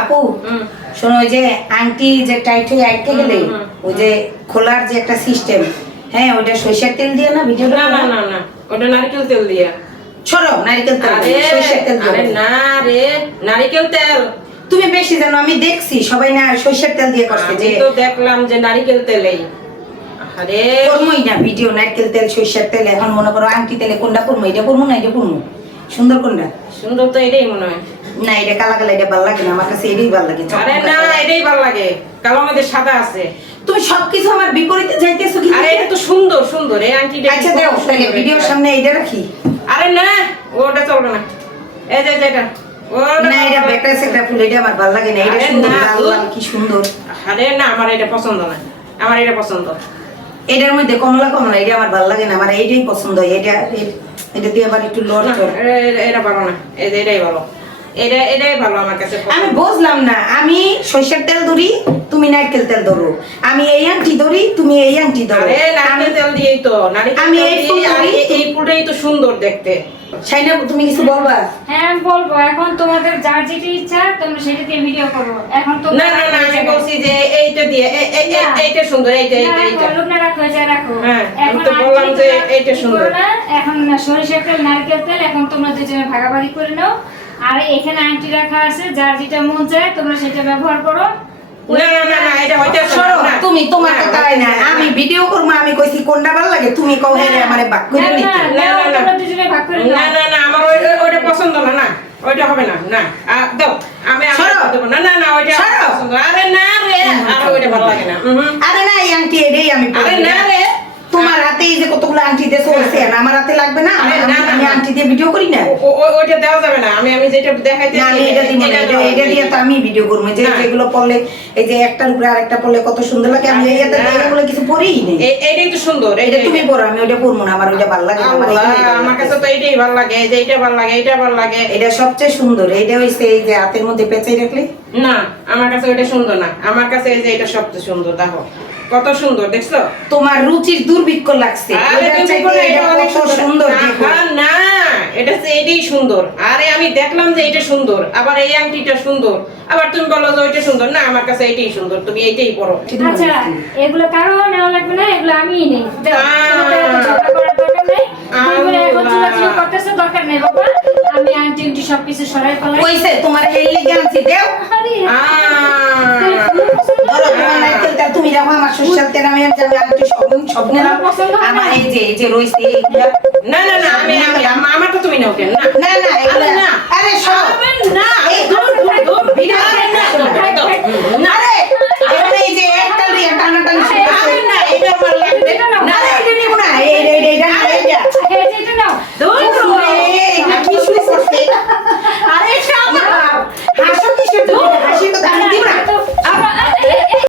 আপু শোনো, ওই যে আংটি যে টাইট হয়ে আটকে গেলে ওই যে খোলার যে একটা সিস্টেম, হ্যাঁ ওইটা সরিষার তেল দিয়ে না ভিডিওটা? না না না না, ওটা নারকেল তেল দিয়ে। সরো, নারকেল তেল আরে সরিষার তেল দিয়ে। আরে না রে, নারকেল তেল। তুমি বেশি জানো, আমি দেখছি সবাই না সরিষার তেল দিয়ে করছে। আমি যে তো দেখলাম যে নারকেল তেলেই। আরে করমই না ভিডিও নারকেল তেল সরিষার তেল। এখন মনে করো আংটি তেলে কোনটা করবো, এটা করবো না এটা করবো? সুন্দর কোনটা? সুন্দর তো এটাই মনে হয়। না এটা কালা কালা, এটা ভালো লাগে না আমার কাছে, এটাই ভালো লাগে। আরে না, এটাই ভালো লাগে, কালো মধ্যে সাদা আছে। তুমি সবকিছু আমার বিপরীতে যাইতেছো কি? আরে এটা তো সুন্দর সুন্দর, এই আংটিটা। আচ্ছা দাও, তাহলে ভিডিওর সামনে এইটা রাখি। আরে না, ওটা চলবে না। এই যে এটা না, এটা বেটা সেটা ফুল, এটা আমার ভালো লাগে না। এটা সুন্দর, লাল লাল কি সুন্দর। আরে না, আমার এটা পছন্দ না, আমার এটা পছন্দ। এটার মধ্যে কমলা কমলা, এটা আমার ভালো লাগে না, আমার এইটাই পছন্দ। এটা দিয়ে আবার একটু লড় চড়। এটা ভালো না, এই যে এটাই ভালো, এটাই ভালো আমার কাছে। আমি বুঝলাম না, আমি সরিষার তেল ধরি, তুমি নারকেল তেল ধরো। আমি এই আংটি ধরি, তুমি এই আংটি ধরো। আরে নারকেল তেল দিয়েই তো, নারকেল আমি তেল এই ফুল দিয়ে, আর ধরি। এই ফুলটাই তো সুন্দর দেখতে। সাইনা, তুমি কিছু বলবা? হ্যাঁ বলবো, এখন তোমাদের যার যেটা ইচ্ছা তোমরা সেটা দিয়ে ভিডিও করো। এখন তো না না না, আমি বলছি যে এইটা দিয়ে, এইটা সুন্দর, এইটা লোক না রাখো, যা রাখো। হ্যাঁ, আমি এখন তো বললাম যে এইটা কি সুন্দর। করো না, এখন সরিষার তেল নারকেল তেল এখন তোমরা দুজনে ভাগাভাগি করে নাও। আর এখানে আংটি রাখা আছে, যার যেটা মন চায় তোমরা সেটা ব্যবহার করো। না না না না, এটা হইতে সরো, তুমি তোমার কথাই না, আমি ভিডিও করবো, আমি কইছি কোনটা ভালো লাগে, তুমি কও হ্যাঁ আমারে বাক করে না, নিতে। না, না, না। তোমরা দুজনে ভাগ করে না নাও। না না, আমার ওইটা পছন্দ না, না ওইটা হবে না, না দাও, আমি সরো। দেবো না, না না ওইটা সরো। পছন্দ। আরে না রে, আর ওইটা ভালো লাগে না। আরে না, এই আংটি এটাই আমি আরে পরি। না রে, তোমার হাতে এই যে কতগুলো আংটি দেছো আছে, আমার হাতে লাগবে না? আরে না, না, আমি না। আংটি দিয়ে ভিডিও করি না। ওইটা দেওয়া যাবে না। আমি যেটা দেখাইতেছি না, আমি এটা দিব না, এটা দিয়ে তো আমি ভিডিও করবো। যে না। যেগুলো পড়লে, এই যে একটার উপরে আরেকটা পড়লে কত সুন্দর লাগে, আমি এইটাতে না। এগুলো কিছু পড়েই নেই। এইটাই তো সুন্দর। এটা তুমি পড়ো, আমি ওইটা পড়বো না, আমার ওইটা ভালো লাগে না, আমার এইটাই ভালো আমার কাছে লাগে। তো এইটাই ভালো লাগে, এই যে এইটা ভালো লাগে, এইটা ভালো লাগে। এটা সবচেয়ে সুন্দর। এটা হইছে এই যে হাতের মধ্যে পেঁচাই রাখলে। না, আমার কাছে ওইটা সুন্দর না, আমার কাছে এই যে এটা সবচেয়ে সুন্দর। দেখো কত সুন্দর, দেখছো? তোমার রুচির দুর্ভিক্ষ লাগছে। আরে ওইটার তুমি চাইতে বলো এটা এটা অনেক কত সুন্দর দেখো। না, এটা হচ্ছে এইটাই সুন্দর। আরে আমি দেখলাম যে এইটা সুন্দর, আবার এই আংটিটা সুন্দর, আবার তুমি বলো যে ওইটা সুন্দর। না, আমার কাছে এইটাই সুন্দর, তুমি এইটাই পরো। আচ্ছা, এগুলো কারো নেওয়া লাগবে না, এগুলো আমিই নেই। তোমাদের এত ঝগড়া করার দরকার নেই। দুইজনে এখন চুলাচুলি করতেছে, দরকার নেই বাবা। আমি আংটি উংটি সবকিছু সরাই ফেলাই। কইছে তোমার এই লেগে আনছি, দেও। আরে, ধরো তোমার নারকেল তেল তুমি রাখো, আমার সরষের তেল আমি আংটি সব নিলাম। আমার এই যে রইছে এইগুলা। না না না, আমি আমারটা তুমি নাও কেন? না না না, এগুলা না। আরে সব না, এই দূর দূর